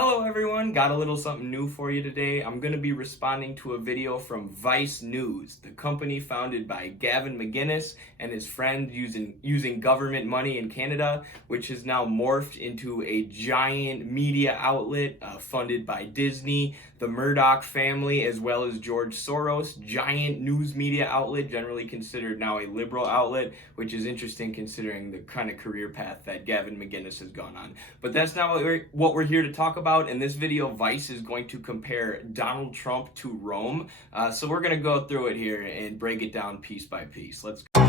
Hello everyone, got a little something new for you today. I'm going to be responding to a video from Vice News, the company founded by Gavin McInnes and his friend using government money in Canada, which has now morphed into a giant media outlet funded by Disney, the Murdoch family, as well as George Soros. Giant news media outlet, generally considered now a liberal outlet, which is interesting considering the kind of career path that Gavin McInnes has gone on. But that's not what we're here to talk about. In this video, Vice is going to compare Donald Trump to Rome. So we're going to go through it here and break it down piece by piece. Let's go.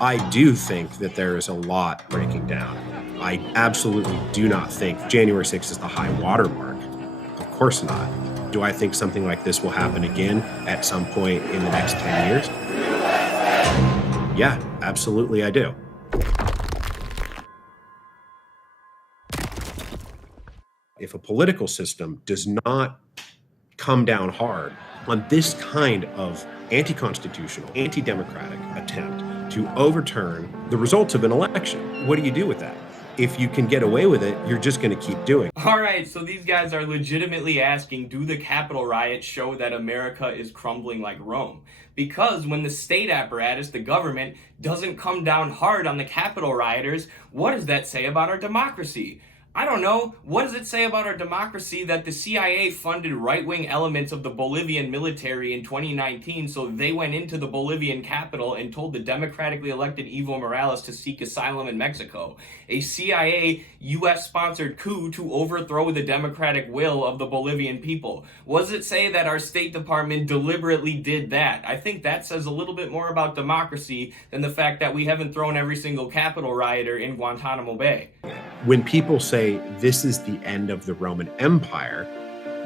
I do think that there is a lot breaking down. I absolutely do not think January 6th is the high watermark. Of course not. Do I think something like this will happen again at some point in the next 10 years? Yeah, absolutely I do. If a political system does not come down hard on this kind of anti-constitutional, anti-democratic attempt to overturn the results of an election, what do you do with that? If you can get away with it, you're just going to keep doing it. All right, so these guys are legitimately asking, do the Capitol riots show that America is crumbling like Rome? Because when the state apparatus, the government, doesn't come down hard on the Capitol rioters, what does that say about our democracy? I don't know. What does it say about our democracy that the CIA funded right-wing elements of the Bolivian military in 2019 so they went into the Bolivian capital and told the democratically elected Evo Morales to seek asylum in Mexico? A CIA US-sponsored coup to overthrow the democratic will of the Bolivian people. What does it say that our State Department deliberately did that? I think that says a little bit more about democracy than the fact that we haven't thrown every single Capitol rioter in Guantanamo Bay. When people say this is the end of the Roman Empire,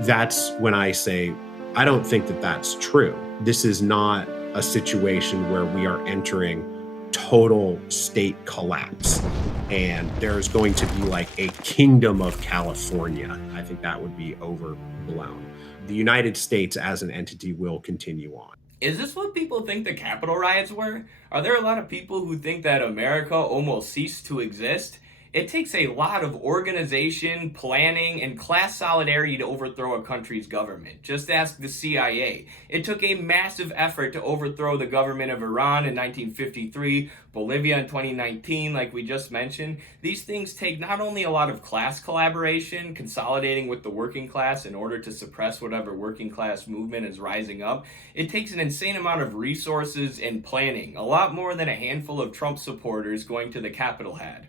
that's when I say, I don't think that that's true. This is not a situation where we are entering total state collapse and there's going to be like a kingdom of California. I think that would be overblown. The United States as an entity will continue on. Is this what people think the Capitol riots were? Are there a lot of people who think that America almost ceased to exist? It takes a lot of organization, planning, and class solidarity to overthrow a country's government. Just ask the CIA. It took a massive effort to overthrow the government of Iran in 1953, Bolivia in 2019, like we just mentioned. These things take not only a lot of class collaboration, consolidating with the working class in order to suppress whatever working class movement is rising up. It takes an insane amount of resources and planning, a lot more than a handful of Trump supporters going to the Capitol had.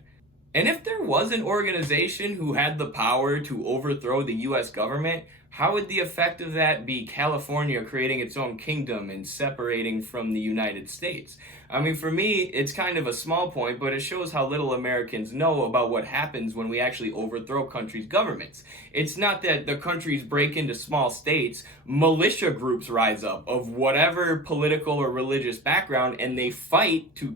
And if there was an organization who had the power to overthrow the US government, how would the effect of that be California creating its own kingdom and separating from the United States? I mean, for me, it's kind of a small point, but it shows how little Americans know about what happens when we actually overthrow countries' governments. It's not that the countries break into small states, militia groups rise up of whatever political or religious background, and they fight to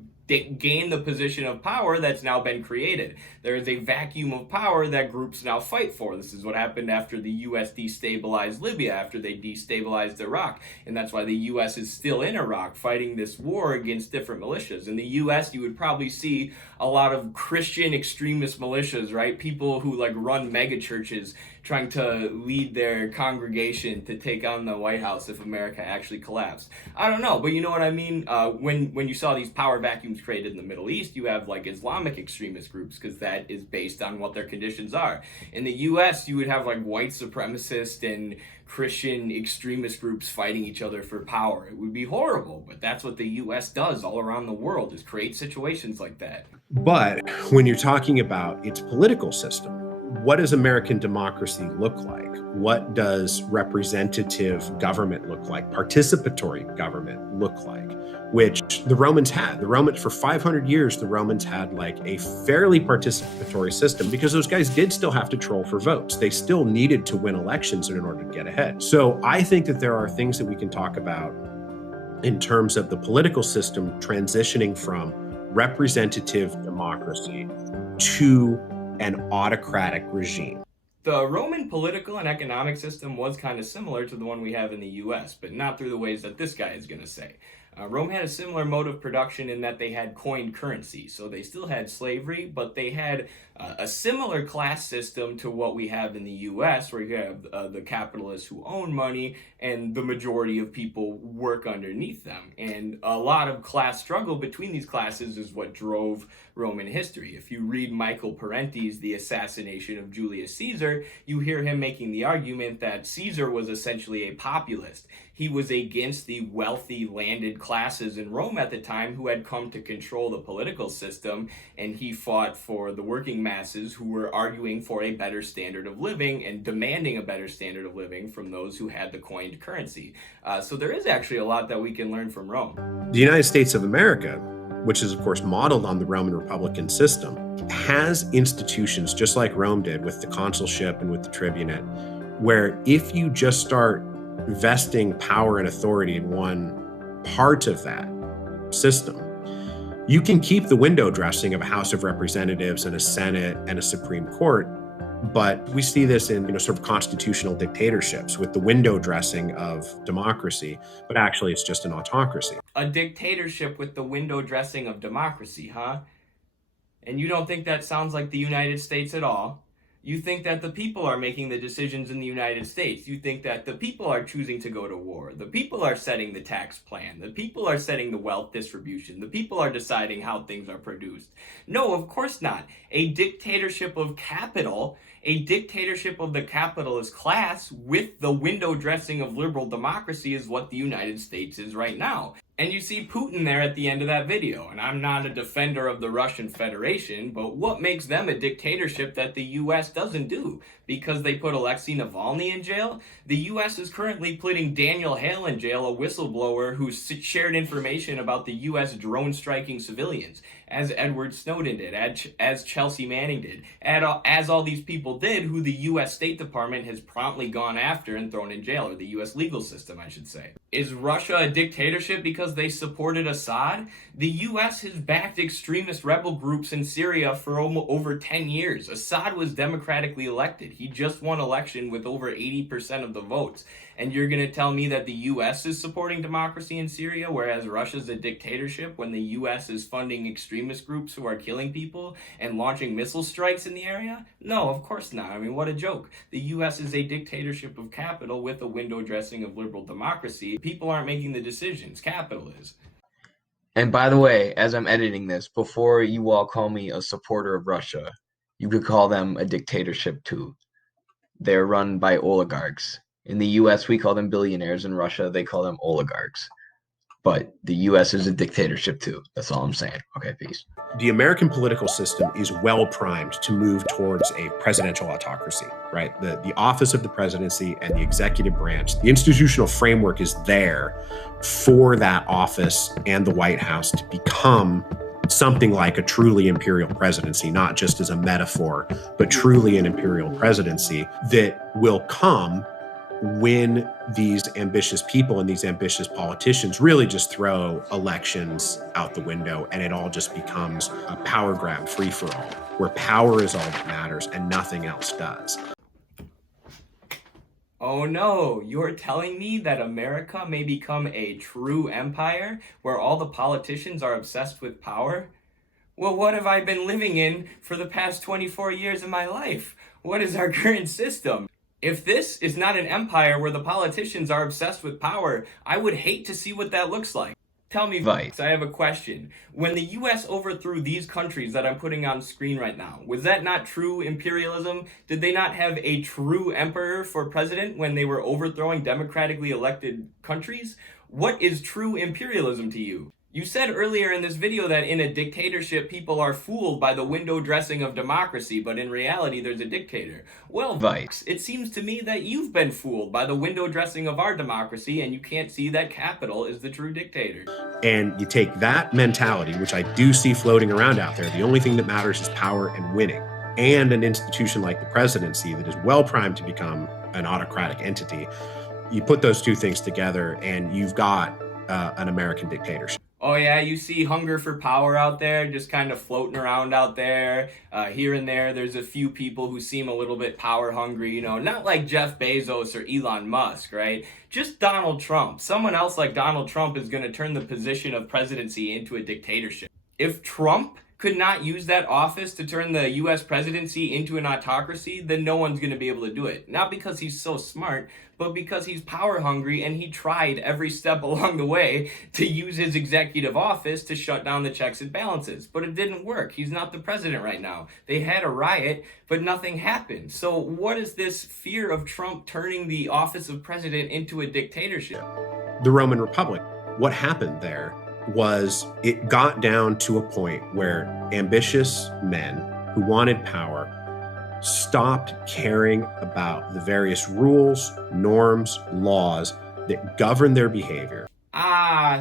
gain the position of power that's now been created. There is a vacuum of power that groups now fight for. This is what happened after the US destabilized Libya, after they destabilized Iraq. And that's why the US is still in Iraq fighting this war against different militias. In the US, you would probably see a lot of Christian extremist militias, right? People who like run mega churches trying to lead their congregation to take on the White House if America actually collapsed. I don't know, but you know what I mean? When you saw these power vacuums created in the Middle East, you have like Islamic extremist groups because that is based on what their conditions are. In the US, you would have like white supremacist and Christian extremist groups fighting each other for power. It would be horrible, but that's what the US does all around the world, is create situations like that. But when you're talking about its political system, what does American democracy look like? What does representative government look like? Participatory government look like? Which the Romans had. For 500 years, the Romans had like a fairly participatory system because those guys did still have to troll for votes. They still needed to win elections in order to get ahead. So I think that there are things that we can talk about in terms of the political system transitioning from representative democracy to an autocratic regime. The Roman political and economic system was kind of similar to the one we have in the US, but not through the ways that this guy is going to say. Rome had a similar mode of production in that they had coined currency. So they still had slavery, but they had a similar class system to what we have in the US, where you have the capitalists who own money and the majority of people work underneath them. And a lot of class struggle between these classes is what drove Roman history. If you read Michael Parenti's The Assassination of Julius Caesar, you hear him making the argument that Caesar was essentially a populist. He was against the wealthy landed classes in Rome at the time who had come to control the political system, and he fought for the working masses who were arguing for a better standard of living and demanding a better standard of living from those who had the coined currency. So there is actually a lot that we can learn from Rome. The United States of America, which is of course modeled on the Roman Republican system, has institutions just like Rome did with the consulship and with the tribunate, where if you just start vesting power and authority in one part of that system, you can keep the window dressing of a House of Representatives and a Senate and a Supreme Court. But we see this in, sort of constitutional dictatorships with the window dressing of democracy, but actually it's just an autocracy. A dictatorship with the window dressing of democracy, huh? And you don't think that sounds like the United States at all? You think that the people are making the decisions in the United States. You think that the people are choosing to go to war. The people are setting the tax plan. The people are setting the wealth distribution. The people are deciding how things are produced. No, of course not. A dictatorship of capital, a dictatorship of the capitalist class with the window dressing of liberal democracy is what the United States is right now. And you see Putin there at the end of that video. And I'm not a defender of the Russian Federation, but what makes them a dictatorship that the US doesn't do? Because they put Alexei Navalny in jail? The US is currently putting Daniel Hale in jail, a whistleblower who shared information about the US drone striking civilians, as Edward Snowden did, as Chelsea Manning did, as all these people did, who the US State Department has promptly gone after and thrown in jail, or the US legal system, I should say. Is Russia a dictatorship because they supported Assad? The US has backed extremist rebel groups in Syria for over 10 years. Assad was democratically elected. He just won election with over 80% of the votes. And you're going to tell me that the US is supporting democracy in Syria, whereas Russia's a dictatorship when the US is funding extremist groups who are killing people and launching missile strikes in the area? No, of course not. I mean, what a joke. The US is a dictatorship of capital with a window dressing of liberal democracy. People aren't making the decisions. Capital is. And by the way, as I'm editing this, before you all call me a supporter of Russia, you could call them a dictatorship too. They're run by oligarchs. In the US, we call them billionaires. In Russia, they call them oligarchs. But the US is a dictatorship too. That's all I'm saying. Okay, peace. The American political system is well primed to move towards a presidential autocracy, right? The office of the presidency and the executive branch, the institutional framework is there for that office and the White House to become something like a truly imperial presidency, not just as a metaphor, but truly an imperial presidency that will come when these ambitious people and these ambitious politicians really just throw elections out the window and it all just becomes a power grab free for all, where power is all that matters and nothing else does. Oh no, you're telling me that America may become a true empire where all the politicians are obsessed with power? Well, what have I been living in for the past 24 years of my life? What is our current system? If this is not an empire where the politicians are obsessed with power, I would hate to see what that looks like. Tell me, Vice, I have a question. When the US overthrew these countries that I'm putting on screen right now, was that not true imperialism? Did they not have a true emperor for president when they were overthrowing democratically elected countries? What is true imperialism to you? You said earlier in this video that in a dictatorship, people are fooled by the window dressing of democracy, but in reality, there's a dictator. Well, Vice, it seems to me that you've been fooled by the window dressing of our democracy, and you can't see that capital is the true dictator. And you take that mentality, which I do see floating around out there, the only thing that matters is power and winning, and an institution like the presidency that is well primed to become an autocratic entity. You put those two things together, and you've got an American dictatorship. Oh yeah, you see hunger for power out there, just kind of floating around out there. Here and there, there's a few people who seem a little bit power hungry. Not like Jeff Bezos or Elon Musk, right? Just Donald Trump. Someone else like Donald Trump is going to turn the position of presidency into a dictatorship. If Trump could not use that office to turn the US presidency into an autocracy, then no one's going to be able to do it. Not because he's so smart, but because he's power hungry and he tried every step along the way to use his executive office to shut down the checks and balances. But it didn't work. He's not the president right now. They had a riot, but nothing happened. So what is this fear of Trump turning the office of president into a dictatorship? The Roman Republic, what happened there was it got down to a point where ambitious men who wanted power stopped caring about the various rules, norms, laws that govern their behavior.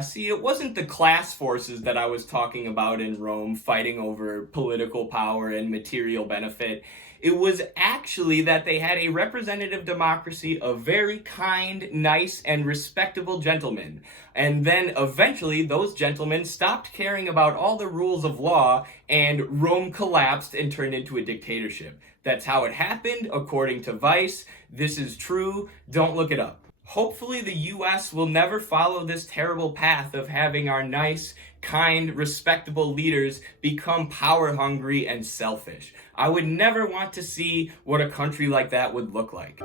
See, it wasn't the class forces that I was talking about in Rome fighting over political power and material benefit. It was actually that they had a representative democracy of very kind, nice, and respectable gentlemen. And then eventually those gentlemen stopped caring about all the rules of law and Rome collapsed and turned into a dictatorship. That's how it happened, according to Vice. This is true. Don't look it up. Hopefully the US will never follow this terrible path of having our nice, kind, respectable leaders become power hungry and selfish. I would never want to see what a country like that would look like.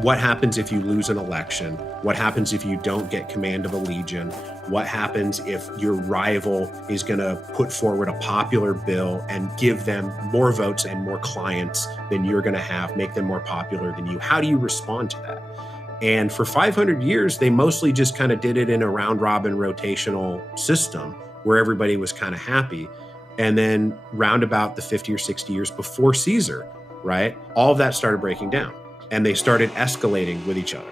What happens if you lose an election? What happens if you don't get command of a legion? What happens if your rival is going to put forward a popular bill and give them more votes and more clients than you're going to have, make them more popular than you? How do you respond to that? And for 500 years, they mostly just kind of did it in a round robin rotational system where everybody was kind of happy. And then round about the 50 or 60 years before Caesar, right? All of that started breaking down and they started escalating with each other.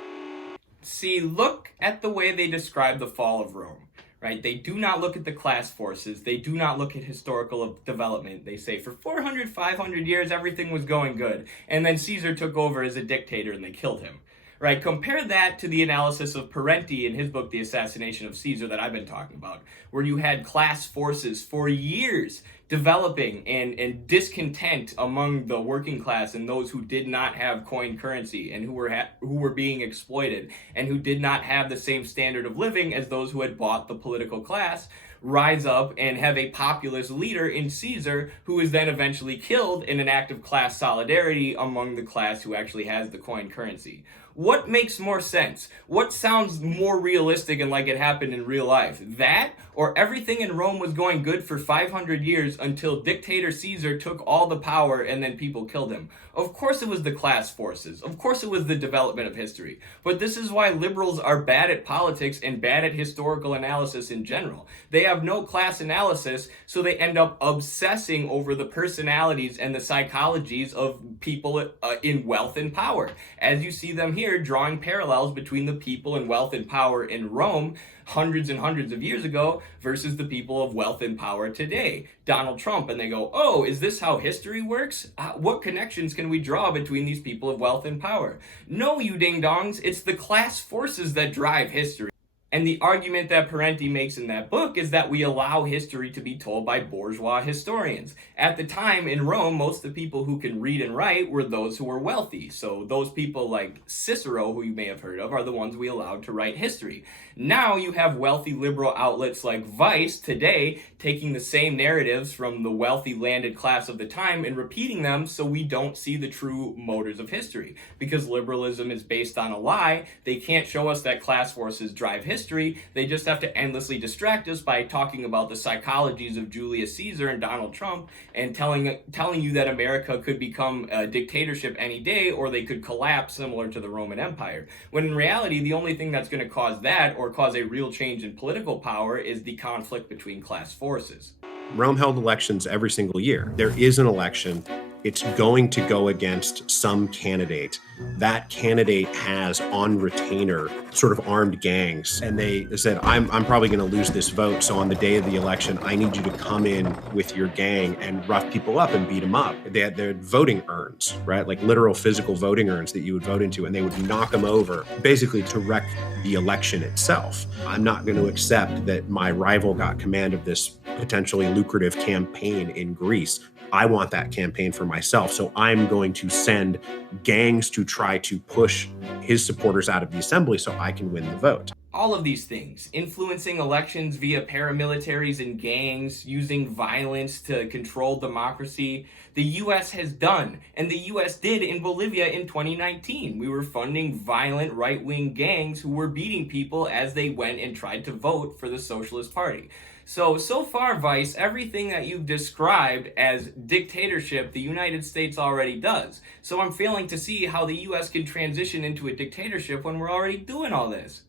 See, look at the way they describe the fall of Rome, right? They do not look at the class forces. They do not look at historical development. They say for 400, 500 years, everything was going good. And then Caesar took over as a dictator and they killed him. Right? Compare that to the analysis of Parenti in his book, The Assassination of Caesar, that I've been talking about, where you had class forces for years developing and discontent among the working class and those who did not have coined currency and who were being exploited and who did not have the same standard of living as those who had bought the political class rise up and have a populist leader in Caesar who is then eventually killed in an act of class solidarity among the class who actually has the coined currency. What makes more sense? What sounds more realistic and like it happened in real life? That or everything in Rome was going good for 500 years until dictator Caesar took all the power and then people killed him? Of course it was the class forces. Of course it was the development of history. But this is why liberals are bad at politics and bad at historical analysis in general. They have no class analysis, so they end up obsessing over the personalities and the psychologies of people in wealth and power. As you see them here, drawing parallels between the people in wealth and power in Rome hundreds and hundreds of years ago versus the people of wealth and power today. Donald Trump, and they go, oh, is this how history works? What connections can we draw between these people of wealth and power? No, you ding-dongs, it's the class forces that drive history. And the argument that Parenti makes in that book is that we allow history to be told by bourgeois historians. At the time in Rome, most of the people who can read and write were those who were wealthy. So those people like Cicero, who you may have heard of, are the ones we allowed to write history. Now you have wealthy liberal outlets like Vice today taking the same narratives from the wealthy landed class of the time and repeating them so we don't see the true motors of history. Because liberalism is based on a lie, they can't show us that class forces drive history. They just have to endlessly distract us by talking about the psychologies of Julius Caesar and Donald Trump and telling you that America could become a dictatorship any day or they could collapse similar to the Roman Empire. When in reality, the only thing that's going to cause that or cause a real change in political power is the conflict between class forces. Rome held elections every single year. There is an election it's going to go against some candidate. That candidate has on retainer sort of armed gangs. And they said, I'm probably going to lose this vote. So on the day of the election, I need you to come in with your gang and rough people up and beat them up. They had their voting urns, right? Like literal physical voting urns that you would vote into, and they would knock them over basically to wreck the election itself. I'm not going to accept that my rival got command of this potentially lucrative campaign in Greece. I want that campaign for myself. So I'm going to send gangs to try to push his supporters out of the assembly so I can win the vote. All of these things, influencing elections via paramilitaries and gangs, using violence to control democracy, the US has done, and the US did in Bolivia in 2019. We were funding violent right-wing gangs who were beating people as they went and tried to vote for the Socialist Party. So far, Vice, everything that you've described as dictatorship, the United States already does. So I'm failing to see how the US can transition into a dictatorship when we're already doing all this.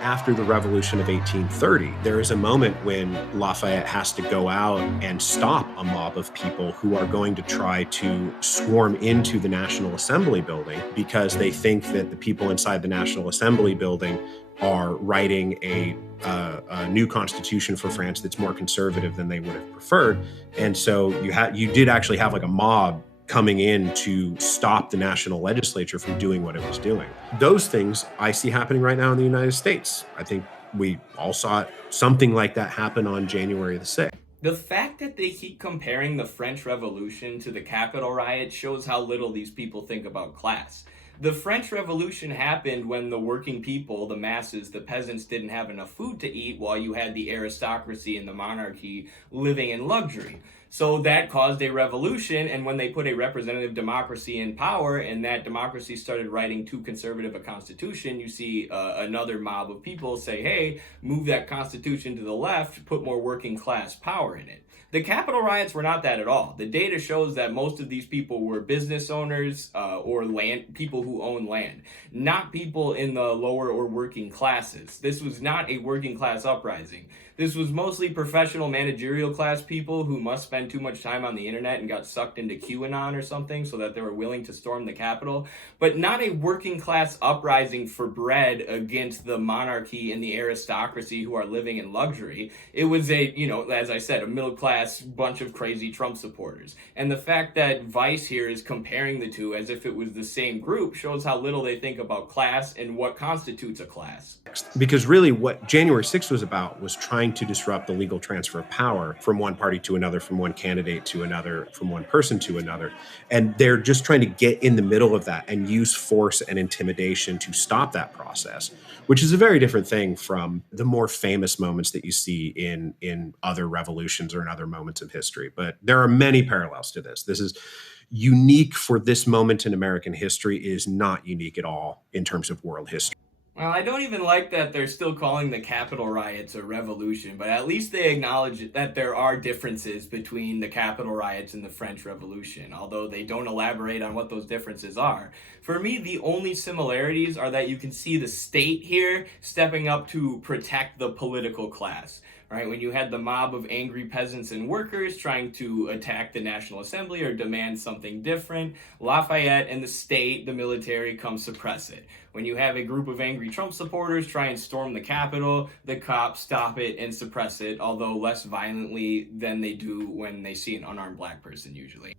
After the Revolution of 1830, there is a moment when Lafayette has to go out and stop a mob of people who are going to try to swarm into the National Assembly building because they think that the people inside the National Assembly building are writing a new constitution for France that's more conservative than they would have preferred. And so you did actually have like a mob coming in to stop the national legislature from doing what it was doing. Those things I see happening right now in the United States. I think we all saw something like that happen on January the 6th. The fact that they keep comparing the French Revolution to the Capitol Riots shows how little these people think about class. The French Revolution happened when the working people, the masses, the peasants didn't have enough food to eat while you had the aristocracy and the monarchy living in luxury. So that caused a revolution, and when they put a representative democracy in power and that democracy started writing too conservative a constitution, you see another mob of people say, hey, move that constitution to the left, put more working class power in it. The Capitol riots were not that at all. The data shows that most of these people were business owners or people who own land, not people in the lower or working classes. This was not a working class uprising. This was mostly professional managerial class people who must spend too much time on the internet and got sucked into QAnon or something so that they were willing to storm the Capitol, but not a working class uprising for bread against the monarchy and the aristocracy who are living in luxury. It was as I said, a middle class bunch of crazy Trump supporters. And the fact that Vice here is comparing the two as if it was the same group shows how little they think about class and what constitutes a class. Because really what January 6th was about was trying to disrupt the legal transfer of power from one party to another, from one candidate to another, from one person to another. And they're just trying to get in the middle of that and use force and intimidation to stop that process, which is a very different thing from the more famous moments that you see in other revolutions or in other moments of history. But there are many parallels to this. This is unique for this moment in American history. It is not unique at all in terms of world history. Well, I don't even like that they're still calling the Capitol riots a revolution, but at least they acknowledge that there are differences between the Capitol riots and the French Revolution, although they don't elaborate on what those differences are. For me, the only similarities are that you can see the state here stepping up to protect the political class. Right, when you had the mob of angry peasants and workers trying to attack the National Assembly or demand something different, Lafayette and the state, the military, come suppress it. When you have a group of angry Trump supporters try and storm the Capitol, the cops stop it and suppress it, although less violently than they do when they see an unarmed black person usually.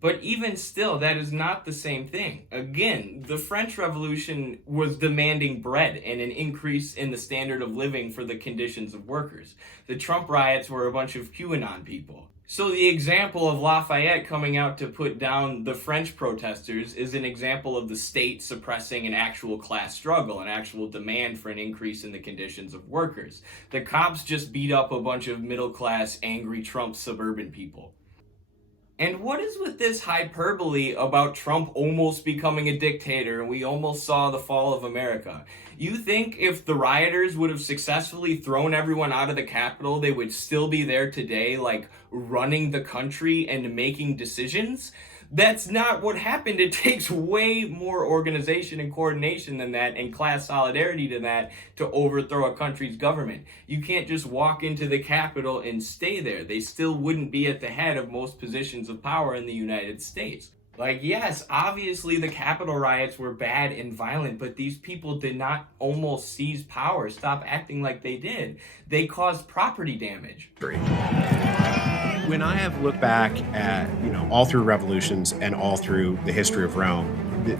But even still, that is not the same thing. Again, the French Revolution was demanding bread and an increase in the standard of living for the conditions of workers. The Trump riots were a bunch of QAnon people. So the example of Lafayette coming out to put down the French protesters is an example of the state suppressing an actual class struggle, an actual demand for an increase in the conditions of workers. The cops just beat up a bunch of middle-class, angry Trump suburban people. And what is with this hyperbole about Trump almost becoming a dictator and we almost saw the fall of America? You think if the rioters would have successfully thrown everyone out of the Capitol, they would still be there today, like running the country and making decisions? That's not what happened. It takes way more organization and coordination than that, and class solidarity to that, to overthrow a country's government. You can't just walk into the Capitol and stay there. They still wouldn't be at the head of most positions of power in the United States. Like, yes, obviously the Capitol riots were bad and violent, but these people did not almost seize power, stop acting like they did. They caused property damage. When I have looked back at, all through revolutions and all through the history of Rome,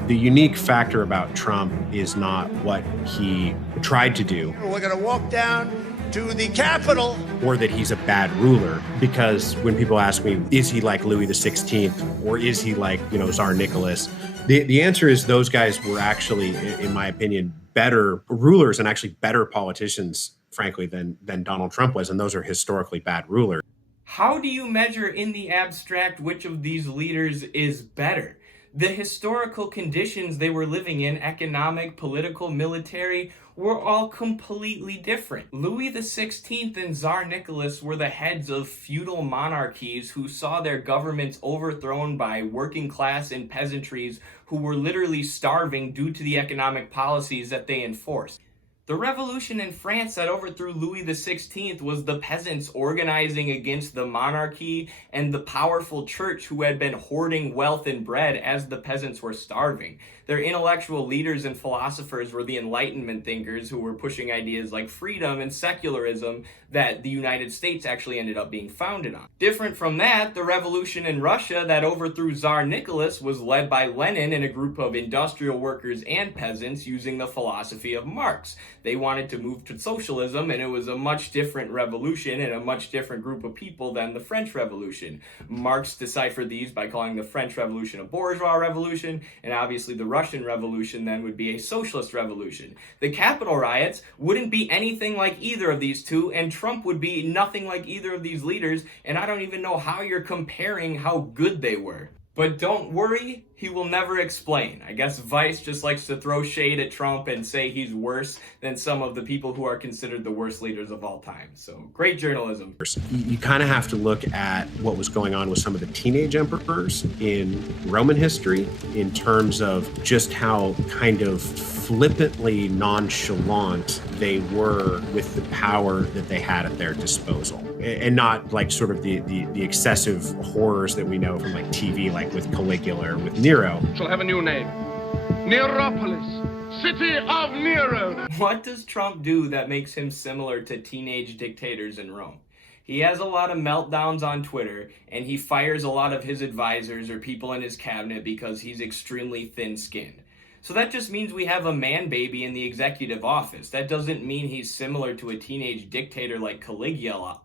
the unique factor about Trump is not what he tried to do. We're going to walk down to the Capitol. Or that he's a bad ruler, because when people ask me, is he like Louis XVI or is he like, Tsar Nicholas? The answer is those guys were actually, in my opinion, better rulers and actually better politicians, frankly, than Donald Trump was. And those are historically bad rulers. How do you measure in the abstract which of these leaders is better? The historical conditions they were living in, economic, political, military, were all completely different. Louis XVI and Tsar Nicholas were the heads of feudal monarchies who saw their governments overthrown by working class and peasantries who were literally starving due to the economic policies that they enforced. The revolution in France that overthrew Louis XVI was the peasants organizing against the monarchy and the powerful church who had been hoarding wealth and bread as the peasants were starving. Their intellectual leaders and philosophers were the Enlightenment thinkers who were pushing ideas like freedom and secularism that the United States actually ended up being founded on. Different from that, the revolution in Russia that overthrew Tsar Nicholas was led by Lenin and a group of industrial workers and peasants using the philosophy of Marx. They wanted to move to socialism, and it was a much different revolution and a much different group of people than the French Revolution. Marx deciphered these by calling the French Revolution a bourgeois revolution, and obviously the Russian Revolution then would be a socialist revolution. The Capitol riots wouldn't be anything like either of these two, and Trump would be nothing like either of these leaders, and I don't even know how you're comparing how good they were. But don't worry, he will never explain. I guess Vice just likes to throw shade at Trump and say he's worse than some of the people who are considered the worst leaders of all time. So, great journalism. You kind of have to look at what was going on with some of the teenage emperors in Roman history in terms of just how kind of flippantly nonchalant they were with the power that they had at their disposal. And not like sort of the excessive horrors that we know from like TV, like with Caligula or with Nero. Shall have a new name. Neropolis, city of Nero. What does Trump do that makes him similar to teenage dictators in Rome? He has a lot of meltdowns on Twitter, and he fires a lot of his advisors or people in his cabinet because he's extremely thin-skinned. So that just means we have a man baby in the executive office. That doesn't mean he's similar to a teenage dictator like Caligula,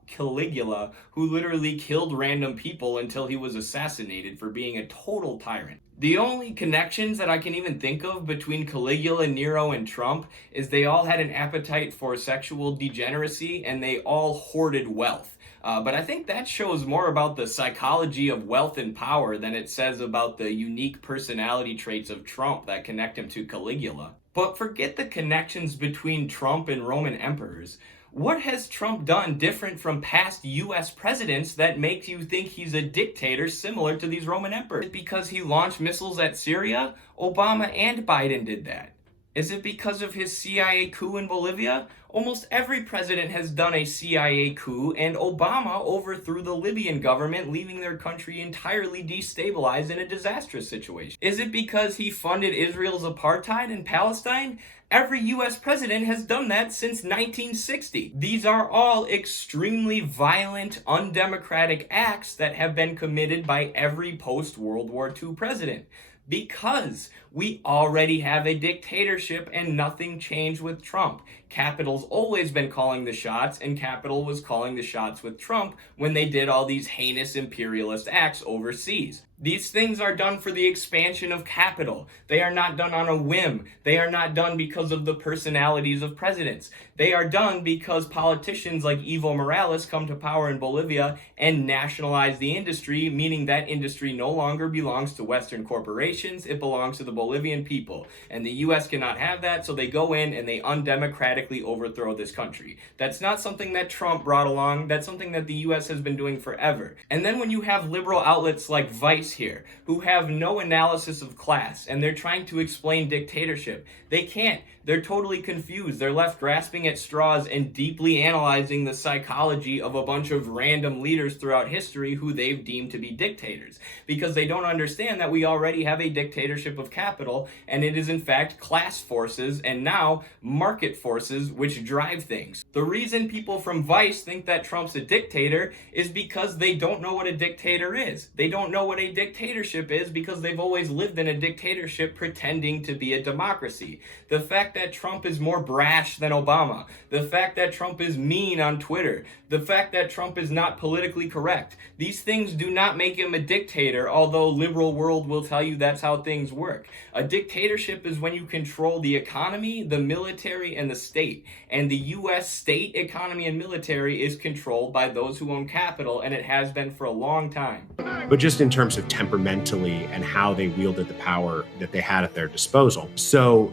who literally killed random people until he was assassinated for being a total tyrant. The only connections that I can even think of between Caligula, Nero, and Trump is they all had an appetite for sexual degeneracy and they all hoarded wealth. But I think that shows more about the psychology of wealth and power than it says about the unique personality traits of Trump that connect him to Caligula. But forget the connections between Trump and Roman emperors. What has Trump done different from past US presidents that makes you think he's a dictator similar to these Roman emperors? Is it because he launched missiles at Syria? Obama and Biden did that. Is it because of his CIA coup in Bolivia? Almost every president has done a CIA coup, and Obama overthrew the Libyan government, leaving their country entirely destabilized in a disastrous situation. Is it because he funded Israel's apartheid in Palestine? Every US president has done that since 1960. These are all extremely violent, undemocratic acts that have been committed by every post-World War II president. Because we already have a dictatorship and nothing changed with Trump. Capitol's always been calling the shots, and Capitol was calling the shots with Trump when they did all these heinous imperialist acts overseas. These things are done for the expansion of capital. They are not done on a whim. They are not done because of the personalities of presidents. They are done because politicians like Evo Morales come to power in Bolivia and nationalize the industry, meaning that industry no longer belongs to Western corporations. It belongs to the Bolivian people. And the US cannot have that, so they go in and they undemocratically overthrow this country. That's not something that Trump brought along. That's something that the US has been doing forever. And then when you have liberal outlets like Vice here, who have no analysis of class, and they're trying to explain dictatorship, they can't. They're totally confused. They're left grasping at straws and deeply analyzing the psychology of a bunch of random leaders throughout history who they've deemed to be dictators, because they don't understand that we already have a dictatorship of capital, and it is in fact class forces and now market forces which drive things. The reason people from Vice think that Trump's a dictator is because they don't know what a dictator is. They don't know what a dictatorship is because they've always lived in a dictatorship pretending to be a democracy. The fact that Trump is more brash than Obama, the fact that Trump is mean on Twitter, the fact that Trump is not politically correct, these things do not make him a dictator, although liberal world will tell you that's how things work. A dictatorship is when you control the economy, the military, and the state. And the US state, economy, and military is controlled by those who own capital, and it has been for a long time. But just in terms of temperamentally and how they wielded the power that they had at their disposal. So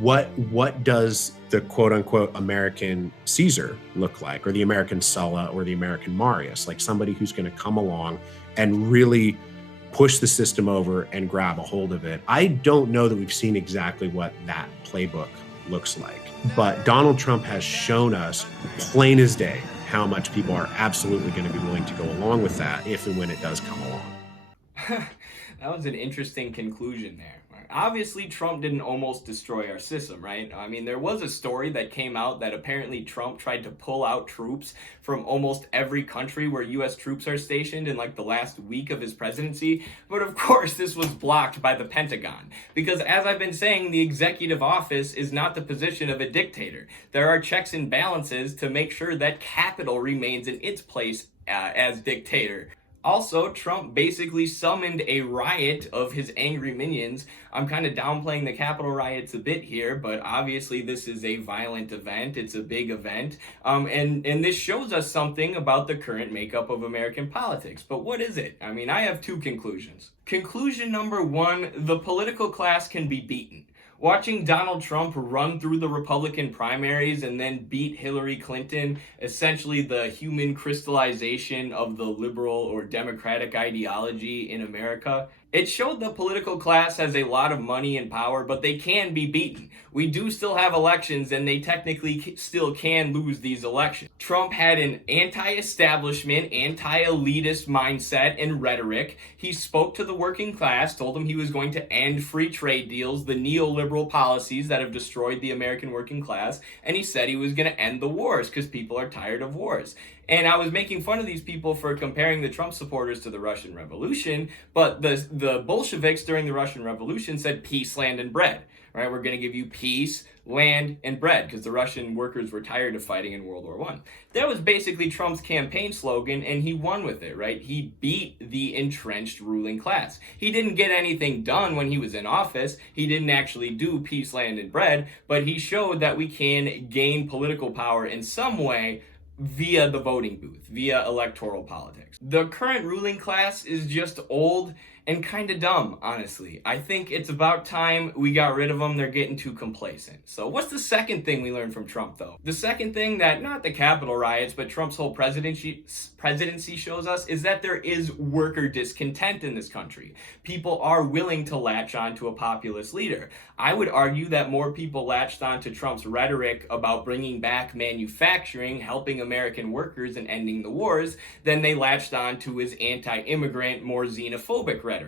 what does the quote unquote American Caesar look like, or the American Sulla, or the American Marius? Like somebody who's going to come along and really push the system over and grab a hold of it. I don't know that we've seen exactly what that playbook looks like, but Donald Trump has shown us plain as day how much people are absolutely going to be willing to go along with that if and when it does come along. That was an interesting conclusion there. Obviously, Trump didn't almost destroy our system, right? I mean, there was a story that came out that apparently Trump tried to pull out troops from almost every country where US troops are stationed in like the last week of his presidency. But of course, this was blocked by the Pentagon. Because as I've been saying, the executive office is not the position of a dictator. There are checks and balances to make sure that capital remains in its place as dictator. Also, Trump basically summoned a riot of his angry minions. I'm kind of downplaying the Capitol riots a bit here, but obviously this is a violent event. It's a big event. And this shows us something about the current makeup of American politics. But what is it? I mean, I have two conclusions. Conclusion number one, the political class can be beaten. Watching Donald Trump run through the Republican primaries and then beat Hillary Clinton, essentially the human crystallization of the liberal or democratic ideology in America, it showed the political class has a lot of money and power, but they can be beaten. We do still have elections, and they technically still can lose these elections. Trump had an anti-establishment, anti-elitist mindset and rhetoric. He spoke to the working class, told them he was going to end free trade deals, the neoliberal policies that have destroyed the American working class, and he said he was going to end the wars because people are tired of wars. And I was making fun of these people for comparing the Trump supporters to the Russian Revolution, but the Bolsheviks during the Russian Revolution said peace, land, and bread. Right? We're going to give you peace, land, and bread because the Russian workers were tired of fighting in World War I. That was basically Trump's campaign slogan, and he won with it, right? He beat the entrenched ruling class. He didn't get anything done when he was in office. He didn't actually do peace, land, and bread, but he showed that we can gain political power in some way via the voting booth, via electoral politics. The current ruling class is just old and kind of dumb, honestly. I think it's about time we got rid of them. They're getting too complacent. So what's the second thing we learned from Trump, though? The second thing that, not the Capitol riots, but Trump's whole presidency shows us is that there is worker discontent in this country. People are willing to latch on to a populist leader. I would argue that more people latched on to Trump's rhetoric about bringing back manufacturing, helping American workers, and ending the wars than they latched on to his anti-immigrant, more xenophobic rhetoric.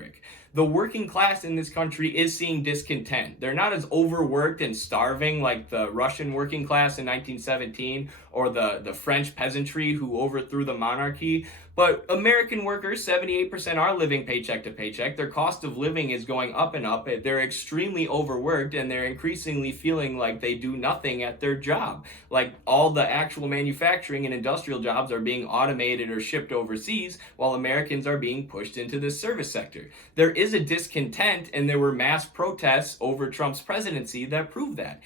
The working class in this country is seeing discontent. They're not as overworked and starving like the Russian working class in 1917 or the French peasantry who overthrew the monarchy. But American workers, 78% are living paycheck to paycheck. Their cost of living is going up and up. They're extremely overworked, and they're increasingly feeling like they do nothing at their job. Like all the actual manufacturing and industrial jobs are being automated or shipped overseas, while Americans are being pushed into the service sector. There is a discontent, and there were mass protests over Trump's presidency that prove that.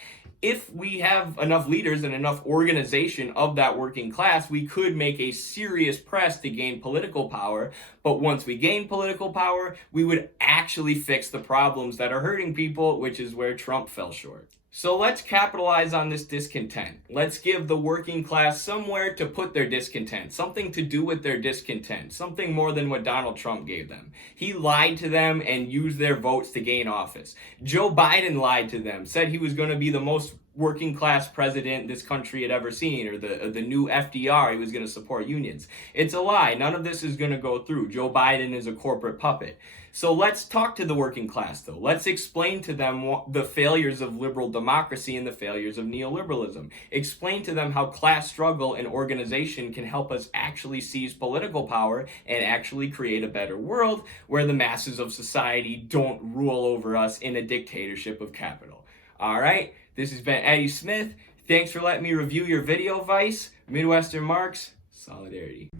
if we have enough leaders and enough organization of that working class, we could make a serious press to gain political power. But once we gain political power, we would actually fix the problems that are hurting people, which is where Trump fell short. So let's capitalize on this discontent. Let's give the working class somewhere to put their discontent, something to do with their discontent, something more than what Donald Trump gave them. He lied to them and used their votes to gain office. Joe Biden lied to them, said he was going to be the most working class president this country had ever seen, or the new FDR, he was going to support unions. It's a lie. None of this is going to go through. Joe Biden is a corporate puppet. So let's talk to the working class, though. Let's explain to them the failures of liberal democracy and the failures of neoliberalism. Explain to them how class struggle and organization can help us actually seize political power and actually create a better world where the masses of society don't rule over us in a dictatorship of capital. All right, this has been Eddie Smith. Thanks for letting me review your video, Vice. Midwestern Marx, solidarity.